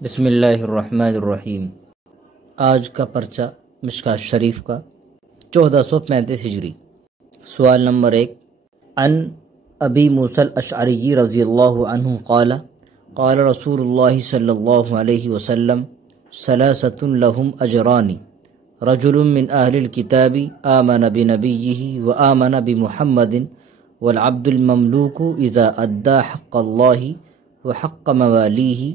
بسم اللہ الرحمن الرحیم۔ آج کا پرچہ مشکوٰۃ شریف کا 1435 ہجری۔ سوال نمبر 1، عن ابی موسیٰ الاشعری رضی اللہ عنہ قال قال رسول اللہ صلی اللہ علیہ وسلم ثلاثۃ لهم اجران، رجل من اہل الکتاب آمن بنبیہ وآمن بمحمد والعبد المملوک اذا ادى حق اللہ وحق موالیہ،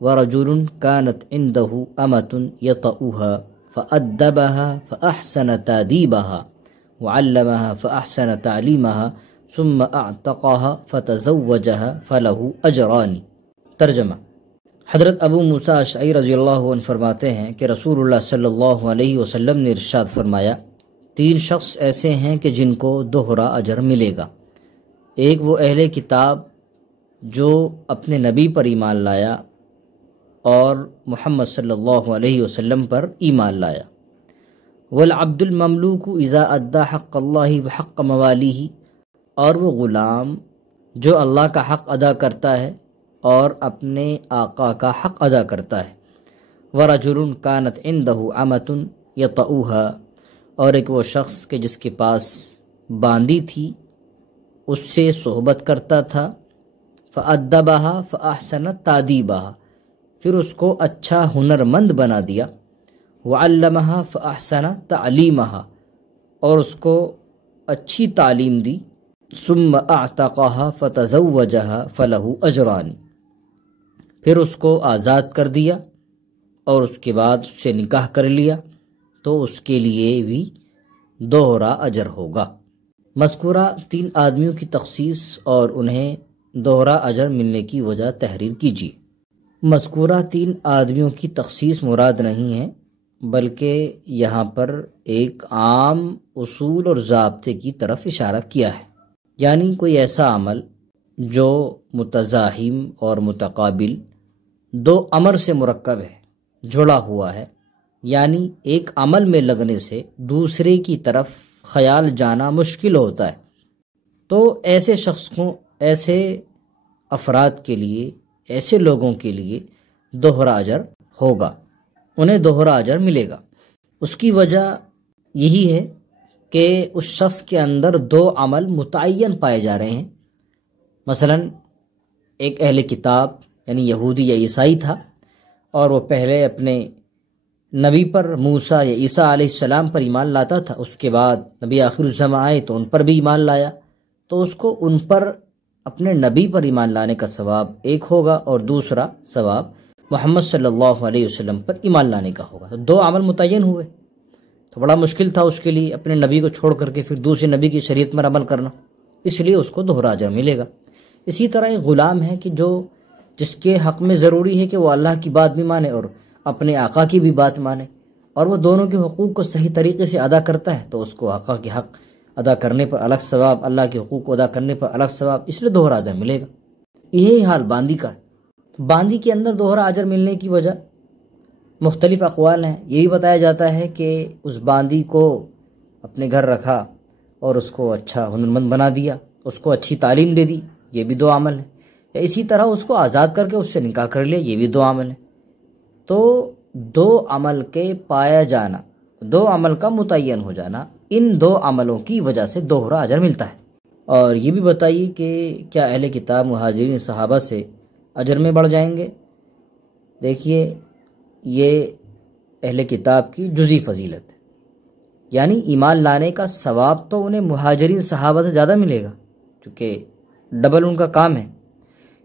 ورجل كانت عنده أمة يطؤها فأدبها فأحسن تأديبها وعلمها فأحسن تعليمها ثم أعتقها فتزوجها فله أجران۔ ترجمہ: حضرت ابو موسیٰ اشعری رضی اللہ عنہ فرماتے ہیں کہ رسول اللہ صلی اللہ علیہ وسلم نے ارشاد فرمایا، 3 شخص ایسے ہیں کہ جن کو دوہرا اجر ملے گا۔ ایک وہ اہل کتاب جو اپنے نبی پر ایمان لایا اور محمد صلی اللہ علیہ وسلم پر ایمان لایا، والعبد المملوک اذا ادى حق اللہ وحق موالیہ، اور وہ غلام جو اللہ کا حق ادا کرتا ہے اور اپنے آقا کا حق ادا کرتا ہے، ورجل كانت عنده أمة يطؤها، اور ایک وہ شخص کہ جس کے پاس باندی تھی اس سے صحبت کرتا تھا، فأدبها فأحسن تأديبها، پھر اس کو اچھا ہنرمند بنا دیا، وعلمها فأحسن تعلیمها، اور اس کو اچھی تعلیم دی، ثم اعتقها فتزوجها فله اجران، پھر اس کو آزاد کر دیا اور اس کے بعد اس سے نکاح کر لیا تو اس کے لیے بھی دوہرا اجر ہوگا۔ مذکورہ 3 آدمیوں کی تخصیص اور انہیں دوہرا اجر ملنے کی وجہ تحریر کیجیے۔ مذکورہ 3 آدمیوں کی تخصیص مراد نہیں ہے، بلکہ یہاں پر ایک عام اصول اور ضابطے کی طرف اشارہ کیا ہے، یعنی کوئی ایسا عمل جو متزاحم اور متقابل 2 امر سے مرکب ہے، جڑا ہوا ہے، یعنی ایک عمل میں لگنے سے دوسرے کی طرف خیال جانا مشکل ہوتا ہے، تو ایسے شخص کو، ایسے افراد کے لیے، ایسے لوگوں کے لیے دوہرا اجر ہوگا، انہیں دوہرا اجر ملے گا۔ اس کی وجہ یہی ہے کہ اس شخص کے اندر 2 عمل متعین پائے جا رہے ہیں۔ مثلا ایک اہل کتاب یعنی یہودی یا عیسائی تھا، اور وہ پہلے اپنے نبی پر، موسیٰ یا عیسیٰ علیہ السلام پر ایمان لاتا تھا، اس کے بعد نبی آخر الزماں آئے تو ان پر بھی ایمان لایا، تو اس کو ان پر، اپنے نبی پر ایمان لانے کا ثواب ایک ہوگا، اور دوسرا ثواب محمد صلی اللہ علیہ وسلم پر ایمان لانے کا ہوگا۔ تو 2 عمل متعین ہوئے، تو بڑا مشکل تھا اس کے لیے اپنے نبی کو چھوڑ کر کے پھر دوسرے نبی کی شریعت پر عمل کرنا، اس لیے اس کو دوہرا اجر ملے گا۔ اسی طرح ایک غلام ہے کہ جس کے حق میں ضروری ہے کہ وہ اللہ کی بات بھی مانے اور اپنے آقا کی بھی بات مانے، اور وہ دونوں کے حقوق کو صحیح طریقے سے ادا کرتا ہے، تو اس کو آقا کے حق ادا کرنے پر الگ ثواب، اللہ کے حقوق کو ادا کرنے پر الگ ثواب، اس لیے دوہرا اجر ملے گا۔ یہی حال باندی کا ہے۔ باندی کے اندر دوہرا اجر ملنے کی وجہ مختلف اقوال ہیں۔ یہ بھی بتایا جاتا ہے کہ اس باندی کو اپنے گھر رکھا اور اس کو اچھا ہنرمند بنا دیا، اس کو اچھی تعلیم دے دی، یہ بھی 2 عمل ہیں۔ یا اسی طرح اس کو آزاد کر کے اس سے نکاح کر لیا، یہ بھی 2 عمل ہیں۔ تو 2 عمل کے پایا جانا، 2 عمل کا متعین ہو جانا، ان 2 عملوں کی وجہ سے دوہرا اجر ملتا ہے۔ اور یہ بھی بتائیے کہ کیا اہل کتاب مہاجرین صحابہ سے اجر میں بڑھ جائیں گے؟ دیکھیے، یہ اہل کتاب کی جزئی فضیلت ہے، یعنی ایمان لانے کا ثواب تو انہیں مہاجرین صحابہ سے زیادہ ملے گا، کیونکہ ڈبل ان کا کام ہے،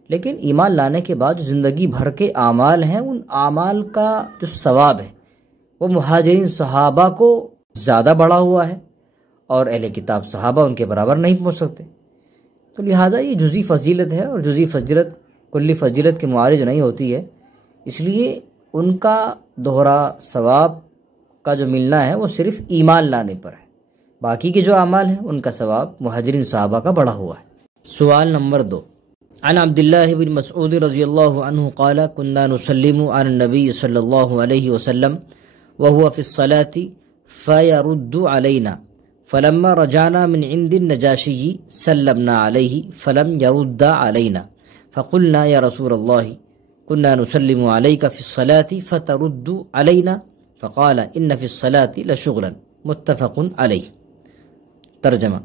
لیکن ایمان لانے کے بعد جو زندگی بھر کے اعمال ہیں، ان اعمال کا جو ثواب ہے وہ مہاجرین صحابہ کو زیادہ بڑھا ہوا ہے، اور اہل کتاب صحابہ ان کے برابر نہیں پہنچ سکتے۔ تو لہٰذا یہ جزئی فضیلت ہے، اور جزئی فضیلت کلی فضیلت کے معارض نہیں ہوتی ہے، اس لیے ان کا دوہرا ثواب کا جو ملنا ہے وہ صرف ایمان لانے پر ہے، باقی کے جو اعمال ہیں ان کا ثواب مہاجرین صحابہ کا بڑھا ہوا ہے۔ سوال نمبر 2، عن عبداللہ بن مسعود رضی اللہ عنہ قال كنا نسلم عن النبی صلی اللہ علیہ وسلم وهو في الصلاة فيرد علينا فلما رجعنا من عند النجاشي سلمنا عليه فلم يرد علينا فقلنا يا رسول الله كنا نسلم عليك في الصلاة فترد علينا فقال إن في الصلاة لشغلا متفق علیہ۔ ترجمہ: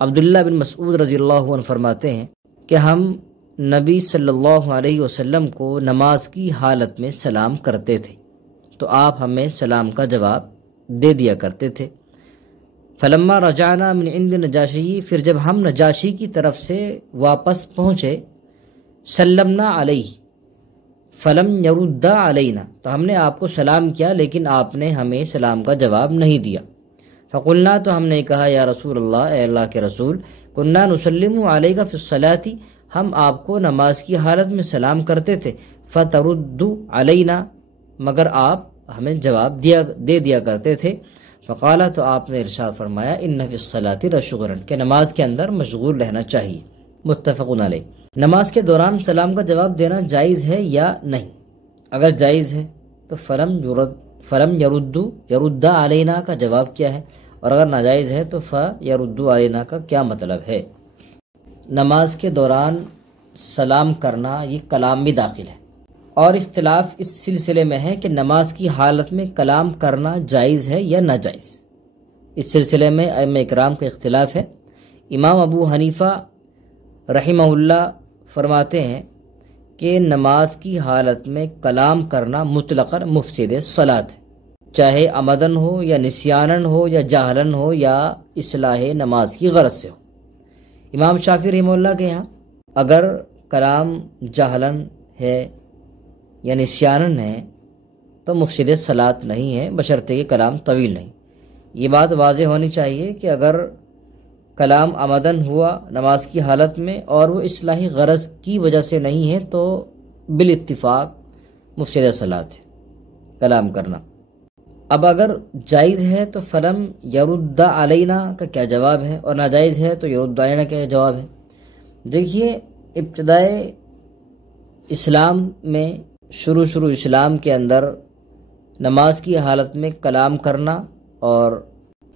عبداللہ بن مسعود رضی اللہ عنہ فرماتے ہیں کہ ہم نبی صلی اللہ علیہ وسلم کو نماز کی حالت میں سلام کرتے تھے تو آپ ہمیں سلام کا جواب دے دیا کرتے تھے۔ فلما رجعنا من عند نجاشی، پھر جب ہم نجاشی کی طرف سے واپس پہنچے، سلمنا علیہ فلم یرد علینا، تو ہم نے آپ کو سلام کیا لیکن آپ نے ہمیں سلام کا جواب نہیں دیا۔ فقلنا، تو ہم نے کہا یا رسول اللہ، اے اللہ کے رسول، کنا نسلم علیک فی الصلاۃ، ہم آپ کو نماز کی حالت میں سلام کرتے تھے، فترد علینا، مگر آپ ہمیں جواب دے دیا کرتے تھے۔ فقال، تو آپ نے ارشاد فرمایا ان فی الصلاۃ لشغلا، کہ نماز کے اندر مشغول رہنا چاہیے۔ متفق علیہ۔ نماز کے دوران سلام کا جواب دینا جائز ہے یا نہیں؟ اگر جائز ہے تو فلم یرد علینا کا جواب کیا ہے، اور اگر ناجائز ہے تو فیرد علینا کا کیا مطلب ہے؟ نماز کے دوران سلام کرنا یہ کلام بھی داخل ہے، اور اختلاف اس سلسلے میں ہے کہ نماز کی حالت میں کلام کرنا جائز ہے یا ناجائز۔ اس سلسلے میں ائمہ اکرام کا اختلاف ہے۔ امام ابو حنیفہ رحمہ اللہ فرماتے ہیں کہ نماز کی حالت میں کلام کرنا مطلقاً مفسد صلاۃ ہے، چاہے عمدن ہو یا نسیانن ہو یا جہلن ہو یا اصلاح نماز کی غرض سے ہو۔ امام شافعی رحمہ اللہ کے یہاں اگر کلام جہلن ہے یا نسیانن ہے تو مفسد صلاۃ نہیں ہے، بشرطے کہ کلام طویل نہیں۔ یہ بات واضح ہونی چاہیے کہ اگر کلام عمدن ہوا نماز کی حالت میں اور وہ اصلاحی غرض کی وجہ سے نہیں ہے تو بالاتفاق مفسد صلاۃ ہے کلام کرنا۔ اب اگر جائز ہے تو فلم یرد علینا کا کیا جواب ہے، اور ناجائز ہے تو یرد علینا کا جواب ہے؟ دیکھیے، ابتدائے اسلام میں شروع اسلام کے اندر نماز کی حالت میں کلام کرنا اور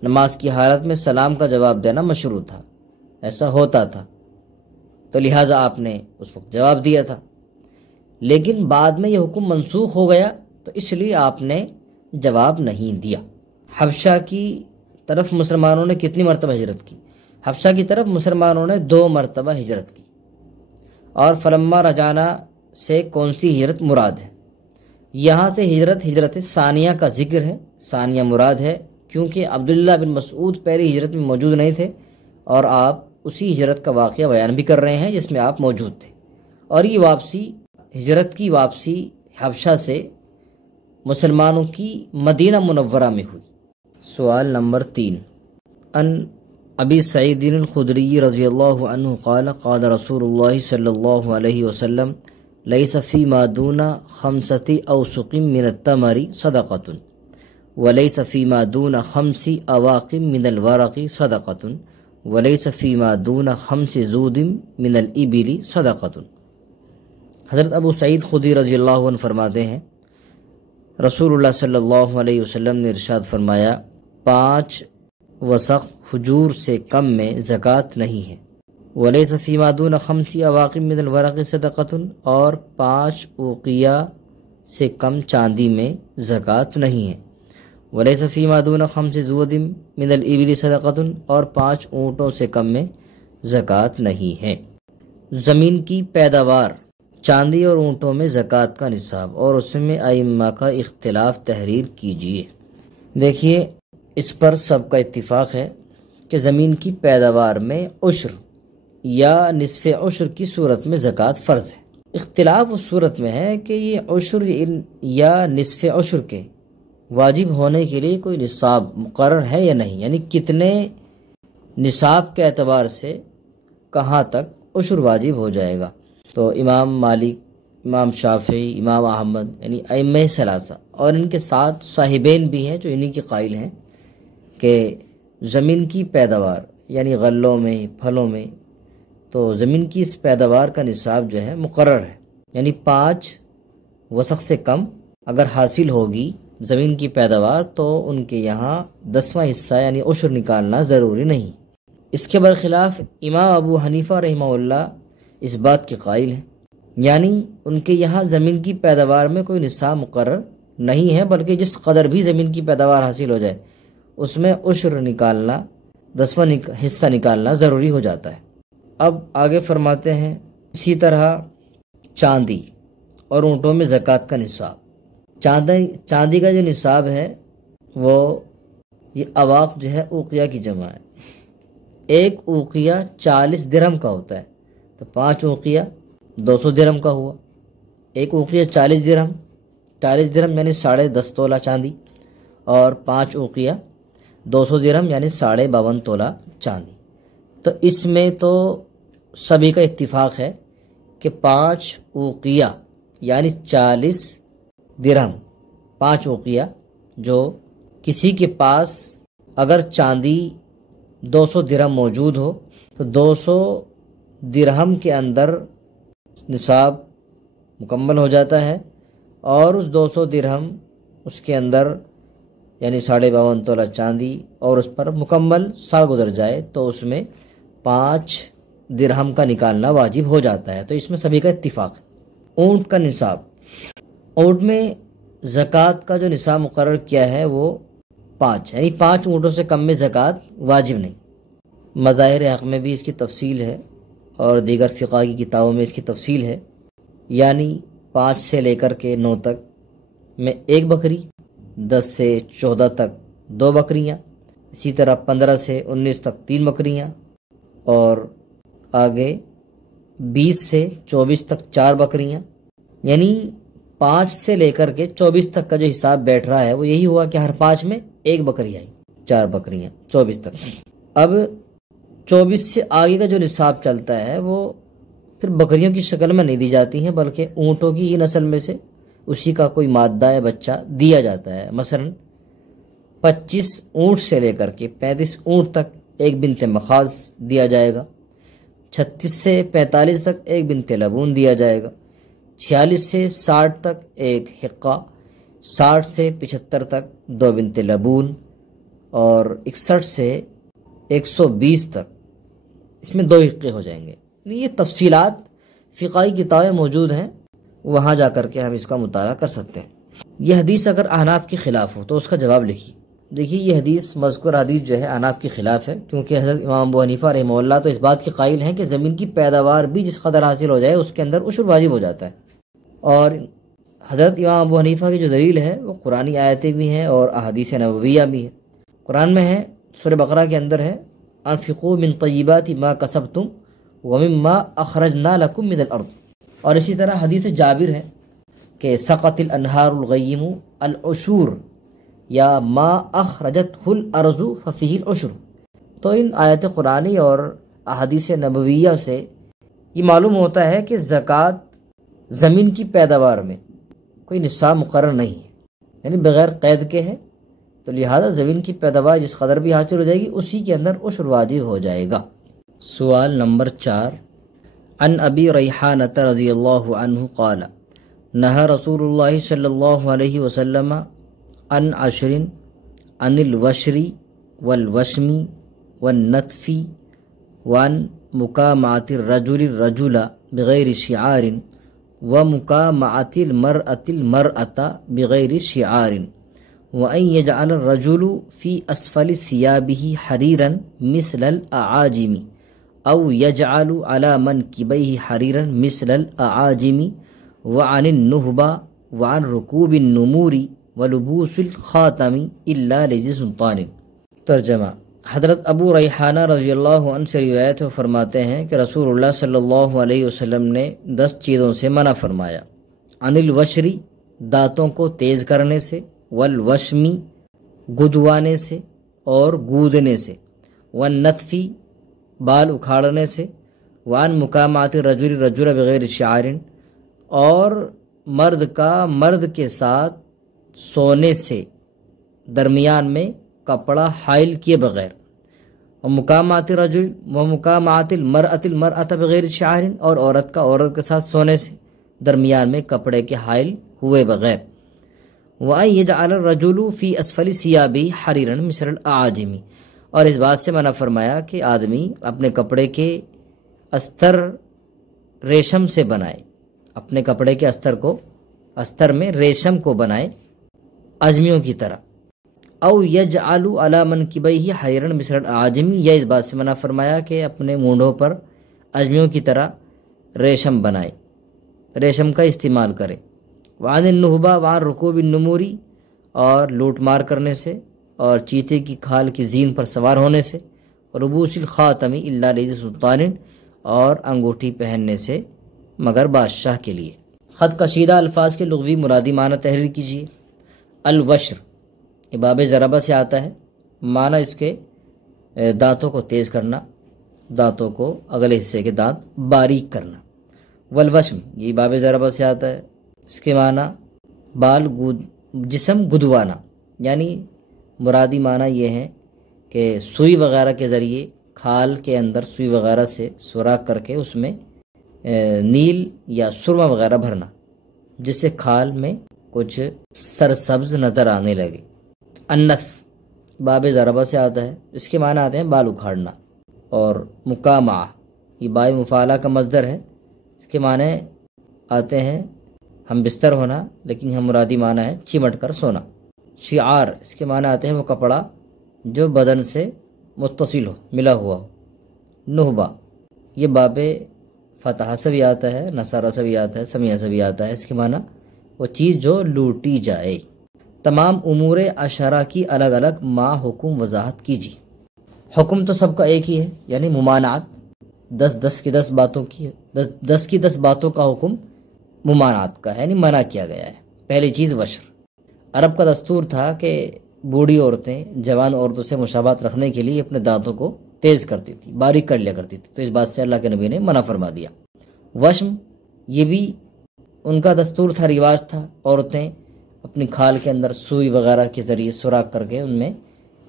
نماز کی حالت میں سلام کا جواب دینا مشروع تھا، ایسا ہوتا تھا، تو لہٰذا آپ نے اس وقت جواب دیا تھا۔ لیکن بعد میں یہ حکم منسوخ ہو گیا تو اس لیے آپ نے جواب نہیں دیا۔ حبشہ کی طرف مسلمانوں نے کتنی مرتبہ ہجرت کی؟ حبشہ کی طرف مسلمانوں نے 2 مرتبہ ہجرت کی۔ اور فلما رجعنا سے کون سی ہجرت مراد ہے؟ یہاں سے ہجرت ثانیہ کا ذکر ہے، ثانیہ مراد ہے، کیونکہ عبداللہ بن مسعود پہلی ہجرت میں موجود نہیں تھے اور آپ اسی ہجرت کا واقعہ بیان بھی کر رہے ہیں جس میں آپ موجود تھے، اور یہ ہجرت کی واپسی حبشہ سے مسلمانوں کی مدینہ منورہ میں ہوئی۔ سوال نمبر 3، ان ابی سعید الخدری رضی اللہ عنہ قال قال رسول اللہ صلی اللہ علیہ وسلم لیس فیما دون 5 اوسق من التمر صدقۃ ولیس فیما دون 5 اواق من الورق صدقۃ ولیس فیما دون 5 زود من الابل صدقۃ۔ حضرت ابو سعید خدری رضی اللہ عنہ فرماتے ہیں رسول اللہ صلی اللہ علیہ وسلم نے ارشاد فرمایا 5 وسق کھجور سے کم میں زکوٰۃ نہیں ہے، ولیس فیما دون 5 اواق من الورق صدقۃ، اور 5 اوقیہ سے کم چاندی میں زکوٰۃ نہیں ہے، ولیس فیما دون 5 زود من الابل صدقۃ، اور 5 اونٹوں سے کم میں زکوٰۃ نہیں ہے۔ زمین کی پیداوار، چاندی اور اونٹوں میں زکوٰۃ کا نصاب، اور اس میں ائمہ کا اختلاف تحریر کیجیے۔ دیکھیے، اس پر سب کا اتفاق ہے کہ زمین کی پیداوار میں عشر یا نصف عشر کی صورت میں زکوٰۃ فرض ہے۔ اختلاف اس صورت میں ہے کہ یہ عشر یا نصف عشر کے واجب ہونے کے لیے کوئی نصاب مقرر ہے یا نہیں، یعنی کتنے نصاب کے اعتبار سے کہاں تک عشر واجب ہو جائے گا۔ تو امام مالک، امام شافعی، امام احمد یعنی ائمہ ثلاثہ اور ان کے ساتھ صاحبین بھی ہیں جو انہی کے قائل ہیں کہ زمین کی پیداوار یعنی غلوں میں، پھلوں میں، تو زمین کی اس پیداوار کا نصاب جو ہے مقرر ہے، یعنی 5 وسق سے کم اگر حاصل ہوگی زمین کی پیداوار تو ان کے یہاں 10واں حصہ یعنی عشر نکالنا ضروری نہیں۔ اس کے برخلاف امام ابو حنیفہ رحمہ اللہ اس بات کے قائل ہیں، یعنی ان کے یہاں زمین کی پیداوار میں کوئی نصاب مقرر نہیں ہے، بلکہ جس قدر بھی زمین کی پیداوار حاصل ہو جائے اس میں عشر نکالنا، 10واں حصہ نکالنا ضروری ہو جاتا ہے۔ اب آگے فرماتے ہیں اسی طرح چاندی اور اونٹوں میں زکوٰۃ کا نصاب۔ چاندی کا جو نصاب ہے وہ یہ اواق جو ہے اوقیہ کی جمع ہے۔ ایک اوقیہ 40 درہم کا ہوتا ہے، تو 5 اوقیہ 200 درہم کا ہوا۔ ایک اوقیہ 40 درہم، 40 درہم یعنی 10.5 تولہ چاندی، اور 5 اوقیہ 200 درہم یعنی 52.5 تولہ چاندی۔ تو اس میں تو سبھی کا اتفاق ہے کہ 5 اوقیہ یعنی 40 درہم، 5 اوقیہ، جو کسی کے پاس اگر چاندی 200 درہم موجود ہو تو 200 درہم کے اندر نصاب مکمل ہو جاتا ہے، اور اس 200 درہم اس کے اندر یعنی 52.5 تولہ چاندی اور اس پر مکمل سال گزر جائے تو اس میں 5 درہم کا نکالنا واجب ہو جاتا ہے۔ تو اس میں سبھی کا اتفاق ہے۔ اونٹ کا نصاب، اونٹ میں زکوٰۃ کا جو نصاب مقرر کیا ہے وہ 5 یعنی 5 اونٹوں سے کم میں زکوٰۃ واجب نہیں۔ مظاہر حق میں بھی اس کی تفصیل ہے اور دیگر فقہ کی کتابوں میں اس کی تفصیل ہے، یعنی 5 سے لے کر کے 9 تک میں 1 بکری، 10 سے 14 تک 2 بکریاں، اسی طرح 15 سے 19 تک 3 بکریاں، اور آگے 20 سے 24 تک 4 بکریاں، یعنی 5 سے لے کر کے 24 تک کا جو حساب بیٹھ رہا ہے وہ یہی ہوا کہ ہر 5 میں 1 بکری آئی، 4 بکریاں 24 تک۔ اب 24 سے آگے کا جو نصاب چلتا ہے وہ پھر بکریوں کی شکل میں نہیں دی جاتی ہیں، بلکہ اونٹوں کی ہی نسل میں سے اسی کا کوئی مادہ یا بچہ دیا جاتا ہے۔ مثلا 25 اونٹ سے لے کر کے 35 اونٹ تک 1 بنت مخاض دیا جائے گا، 36 سے 45 تک 1 بنت لبون دیا جائے گا، 46 سے 60 تک 1 حقہ، 60 سے 75 تک 2 بنت لبون، اور 61 سے 120 تک اس میں 2 حقے ہو جائیں گے۔ یہ تفصیلات فقہی کتابیں موجود ہیں، وہاں جا کر کے ہم اس کا مطالعہ کر سکتے ہیں۔ یہ حدیث اگر احناف کے خلاف ہو تو اس کا جواب لکھیے۔ دیکھیے یہ حدیث، مذکور حدیث جو ہے احناف کے خلاف ہے، کیونکہ حضرت امام ابو حنیفہ رحمہ اللہ تو اس بات کے قائل ہیں کہ زمین کی پیداوار بھی جس قدر حاصل ہو جائے اس کے اندر عشر واجب ہو جاتا ہے، اور حضرت امام ابو حنیفہ کی جو دلیل ہے وہ قرآنی آیتیں بھی ہیں اور احادیث نبویہ بھی ہے۔ قرآن میں ہے، سورہ بقرہ کے اندر ہے، انفقوا من طیبات ما کسبتم ومما اخرجنا لکم من الارض، اور اسی طرح حدیث جابر ہے کہ سقط الانہار الغیم العشور یا ما اخرجتہ الارض ففیہ العشر۔ تو ان آیت قرآنی اور احادیث نبویہ سے یہ معلوم ہوتا ہے کہ زکوٰۃ زمین کی پیداوار میں کوئی نصاب مقرر نہیں ہے، یعنی بغیر قید کے ہے، تو لہذا زمین کی پیداوار جس قدر بھی حاصل ہو جائے گی اسی کے اندر عشر واجب ہو جائے گا۔ سوال نمبر 4، عن ابی ریحانۃ رضی اللہ عنہ قال نہى رسول اللہ صلی اللہ علیہ وسلم عن 10 عن الوشر والوشم والنتف وعن مکامعة الرجل الرجل بغیر شعار ومکامعة المرأة المرأة بغیر شعار وأن يجعل الرجل في أسفل ثيابه حريرا مثل الأعاجم أو يجعل على منكبيه حريرا مثل الأعاجم وعن النهبة وعن ركوب النمور ولبوس الخاتم إلا لذي سلطان۔ ترجمہ، حضرت ابو ریحانہ رضی اللہ عنہ سے روایت ہو، فرماتے ہیں کہ رسول اللہ صلی اللہ علیہ وسلم نے 10 چیزوں سے منع فرمایا۔ عن الوشری، دانتوں کو تیز کرنے سے، والوشمی، گدوانے سے اور گودنے سے، والنتفی، بال اکھاڑنے سے، وان مکامعات الرجل الرجل بغیر شعار، اور مرد کا مرد کے ساتھ سونے سے درمیان میں کپڑا حائل کیے بغیر، ومکامعات الرجل ومکامعات المرأة المرأة بغیر شعار، اور عورت کا عورت کے ساتھ سونے سے درمیان میں کپڑے کے حائل ہوئے بغیر، وَأَن يَجْعَلَ الرَّجُلُ فِي أَسْفَلِ ثِيَابِهِ حَرِيرًا مِثْلَ الْأَعَاجِمِ، اور اس بات سے منع فرمایا کہ آدمی اپنے کپڑے کے استر ریشم سے بنائے، اپنے کپڑے کے استر میں ریشم کو بنائے اجمیوں کی طرح. او یجعل علی منکبیہ حیرن مثل اعاجمی، یا اس بات سے منع فرمایا کہ اپنے مونڈوں پر اجمیوں کی طرح ریشم بنائے، ریشم کا استعمال کرے. وعن النہبہ وعن رکوب النموری، اور لوٹ مار کرنے سے اور چیتے کی کھال کی زین پر سوار ہونے سے. ربوس الخاتم الا لذی سلطان، اور انگوٹھی پہننے سے مگر بادشاہ کے لیے. خط کشیدہ الفاظ کے لغوی مرادی معنی تحریر کیجیے. الوشر یہ باب ضربہ سے آتا ہے، معنی اس کے دانتوں کو تیز کرنا، دانتوں کو اگلے حصے کے دانت باریک کرنا. والوشم یہ باب ضربہ سے آتا ہے، اس کے معنی جسم گدوانا، یعنی مرادی معنی یہ ہے کہ سوئی وغیرہ کے ذریعے کھال کے اندر سوئی وغیرہ سے سوراخ کر کے اس میں نیل یا سرما وغیرہ بھرنا، جس سے کھال میں کچھ سرسبز نظر آنے لگے. النتف باب ضربہ سے آتا ہے، اس کے معنی آتے ہیں بال اکھاڑنا. اور مکامعہ یہ باب مفعلہ کا مصدر ہے، اس کے معنی آتے ہیں ہم بستر ہونا، لیکن یہاں مرادی معنی ہے چمٹ کر سونا. شعار اس کے معنی آتے ہیں وہ کپڑا جو بدن سے متصل ہو، ملا ہوا ہو. نہبہ یہ باب فتح سے بھی آتا ہے، نصارہ سے بھی آتا ہے، سمیہ سے بھی آتا ہے، اس کے معنی وہ چیز جو لوٹی جائے. تمام امور اشرا کی الگ الگ ما حکم وضاحت کیجیے. حکم تو سب کا ایک ہی ہے، یعنی ممانعت، 10 کی 10 باتوں کا حکم ممانعت کا ہے، یعنی منع کیا گیا ہے. پہلی چیز وشر. عرب کا دستور تھا کہ بوڑھی عورتیں جوان عورتوں سے مشابہت رکھنے کے لیے اپنے دانتوں کو تیز کرتی تھی، باریک کر لیا کرتی تھی، تو اس بات سے اللہ کے نبی نے منع فرما دیا. وشم یہ بھی ان کا دستور تھا، رواج تھا، عورتیں اپنی کھال کے اندر سوئی وغیرہ کے ذریعے سوراخ کر کے ان میں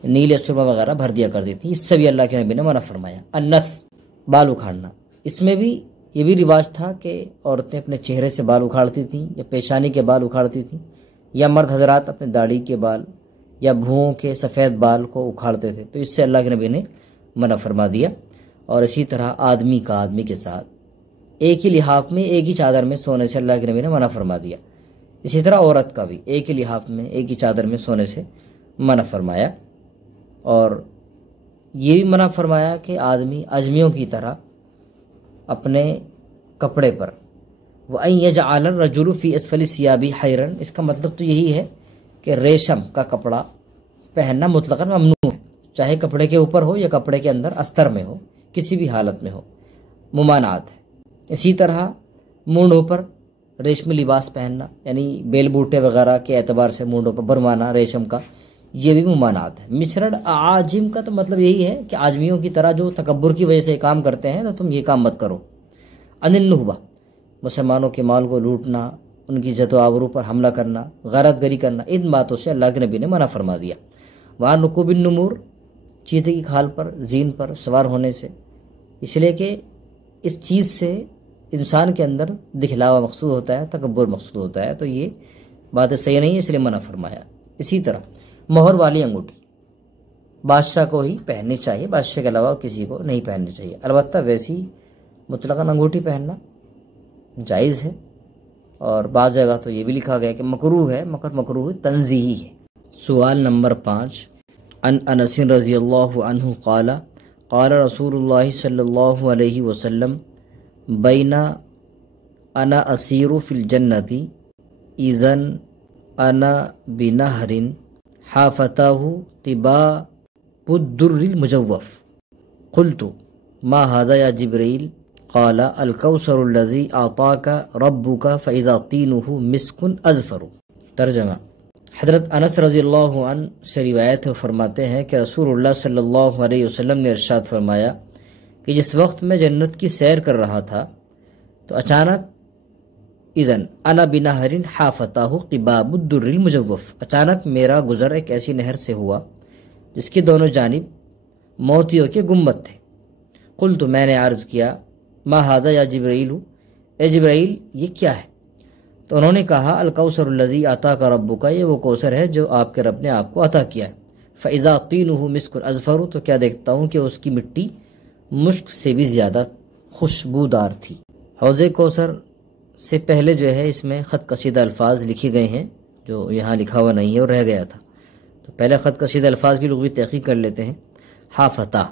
نیل یا سرما وغیرہ بھر دیا کرتی تھی، اس سے بھی اللہ کے نبی نے منع فرمایا. النتف بال اکھاڑنا، اس میں بھی یہ بھی رواج تھا کہ عورتیں اپنے چہرے سے بال اکھاڑتی تھیں یا پیشانی کے بال اکھاڑتی تھیں، یا مرد حضرات اپنے داڑھی کے بال یا بھوؤں کے سفید بال کو اکھاڑتے تھے، تو اس سے اللہ کے نبی نے منع فرما دیا. اور اسی طرح آدمی کے ساتھ ایک ہی لحاف میں ایک ہی چادر میں سونے سے اللہ کے نبی نے منع فرما دیا. اسی طرح عورت کا بھی ایک ہی لحاف میں ایک ہی چادر میں سونے سے منع فرمایا. اور یہ بھی منع فرمایا کہ آدمی اجمیوں کی طرح اپنے کپڑے پر وَأَن يَجْعَلَ الرَّجُلُ فِي أَسْفَلِ الثِّيَابِ حَيْرًا، اس کا مطلب تو یہی ہے کہ ریشم کا کپڑا پہننا مطلقاً ممنوع ہے، چاہے کپڑے کے اوپر ہو یا کپڑے کے اندر استر میں ہو، کسی بھی حالت میں ہو، ممانعت ہے. اسی طرح مونڈوں پر ریشمی لباس پہننا، یعنی بیل بوٹے وغیرہ کے اعتبار سے مونڈوں پر بھروانا ریشم کا، یہ بھی ممانعت ہے. مشرد اعاجم کا تو مطلب یہی ہے کہ آجمیوں کی طرح جو تکبر کی وجہ سے کام کرتے ہیں تو تم یہ کام مت کرو. عن النہبہ مسلمانوں کے مال کو لوٹنا، ان کی عزت و آبرو پر حملہ کرنا، غارت گری کرنا، ان باتوں سے اللہ کے نبی نے منع فرما دیا. وعن رکوب النمور چیتے کی کھال پر زین پر سوار ہونے سے، اس لیے کہ اس چیز سے انسان کے اندر دکھلاوا مقصود ہوتا ہے، تکبر مقصود ہوتا ہے، تو یہ بات صحیح نہیں ہے، اس لیے منع فرمایا. اسی طرح مہر والی انگوٹھی بادشاہ کو ہی پہننی چاہیے، بادشاہ کے علاوہ کسی کو نہیں پہننی چاہیے. البتہ ویسی مطلقاً انگوٹھی پہننا جائز ہے، اور بعض جگہ تو یہ بھی لکھا گیا کہ مکروہ ہے، مگر مکروہ تنزیہی ہے. سوال نمبر 5. عن انس رضی اللہ عنہ قال قال رسول اللہ صلی اللہ علیہ وسلم بین انا اسیر فی الجنت اذن انا بنہر حافتہ قباب الدر المجوف قلت ما هذا یا جبریل قال الکوثر الذی اعطاک ربک فاذا طینہ مسک اظفر. ترجمہ: حضرت انس رضی اللہ عنہ سے روایت ہے، فرماتے ہیں کہ رسول اللہ صلی اللہ علیہ وسلم نے ارشاد فرمایا کہ جس وقت میں جنت کی سیر کر رہا تھا تو اچانک اذن انا بنہر حافتہ قباب الدر المجوف، اچانک میرا گزر ایک ایسی نہر سے ہوا جس کی دونوں جانب موتیوں کے گنبد تھے. قلت میں نے عرض کیا ما ھذا یا جبرائیل، اے جبرائیل یہ کیا ہے؟ تو انہوں نے کہا الکوثر الذی اعطاک ربک، یہ وہ کوثر ہے جو آپ کے رب نے آپ کو عطا کیا ہے. فاذا طینہ مسک اظفر، تو کیا دیکھتا ہوں کہ اس کی مٹی مشک سے بھی زیادہ خوشبودار تھی. حوض کوثر سے پہلے جو ہے اس میں خط کشیدہ الفاظ لکھے گئے ہیں جو یہاں لکھا ہوا نہیں ہے اور رہ گیا تھا، تو پہلے خط کشیدہ الفاظ کی لغوی تحقیق کر لیتے ہیں۔ حافتا،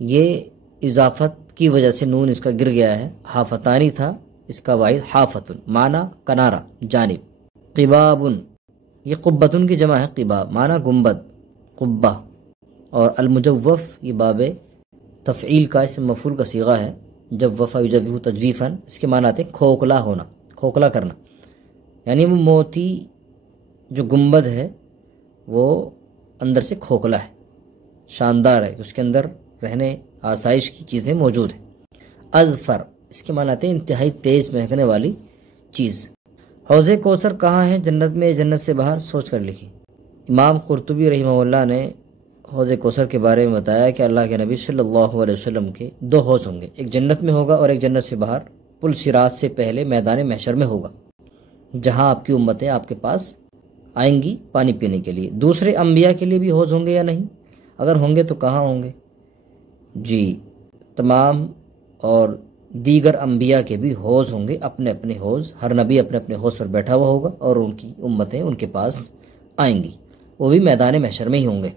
یہ اضافت کی وجہ سے نون اس کا گر گیا ہے، حافتانی تھا، اس کا واحد حافت، معنی کنارہ جانب۔ قبابن، یہ قبتن کی جمع ہے، قباب معنی گنبد قبہ، اور المجوف یہ باب تفعیل کا اسم مفعول کا صیغہ ہے، جوف یجوف تجویفا، اس کے معنی آتے ہیں کھوکھلا ہونا، کھوکھلا کرنا، یعنی وہ موتی جو گنبد ہے وہ اندر سے کھوکھلا ہے، شاندار ہے، اس کے اندر رہنے آسائش کی چیزیں موجود ہیں۔ اظفر، اس کے معنی آتے ہیں انتہائی تیز مہکنے والی چیز۔ حوض کوثر کہاں ہے؟ جنت میں، جنت سے باہر، سوچ کر لکھی۔ امام قرطبی رحمہ اللہ نے حوض کوثر کے بارے میں بتایا کہ اللہ کے نبی صلی اللہ علیہ وسلم کے 2 حوض ہوں گے، ایک جنت میں ہوگا اور ایک جنت سے باہر پل صراط سے پہلے میدان محشر میں ہوگا، جہاں آپ کی امتیں آپ کے پاس آئیں گی پانی پینے کے لیے۔ دوسرے انبیاء کے لیے بھی حوض ہوں گے یا نہیں؟ اگر ہوں گے تو کہاں ہوں گے؟ جی، تمام اور دیگر انبیاء کے بھی حوض ہوں گے، اپنے اپنے حوض، ہر نبی اپنے اپنے حوض پر بیٹھا ہوا ہوگا اور ان کی امتیں ان کے پاس آئیں گی، وہ بھی میدان محشر میں ہی ہوں گے۔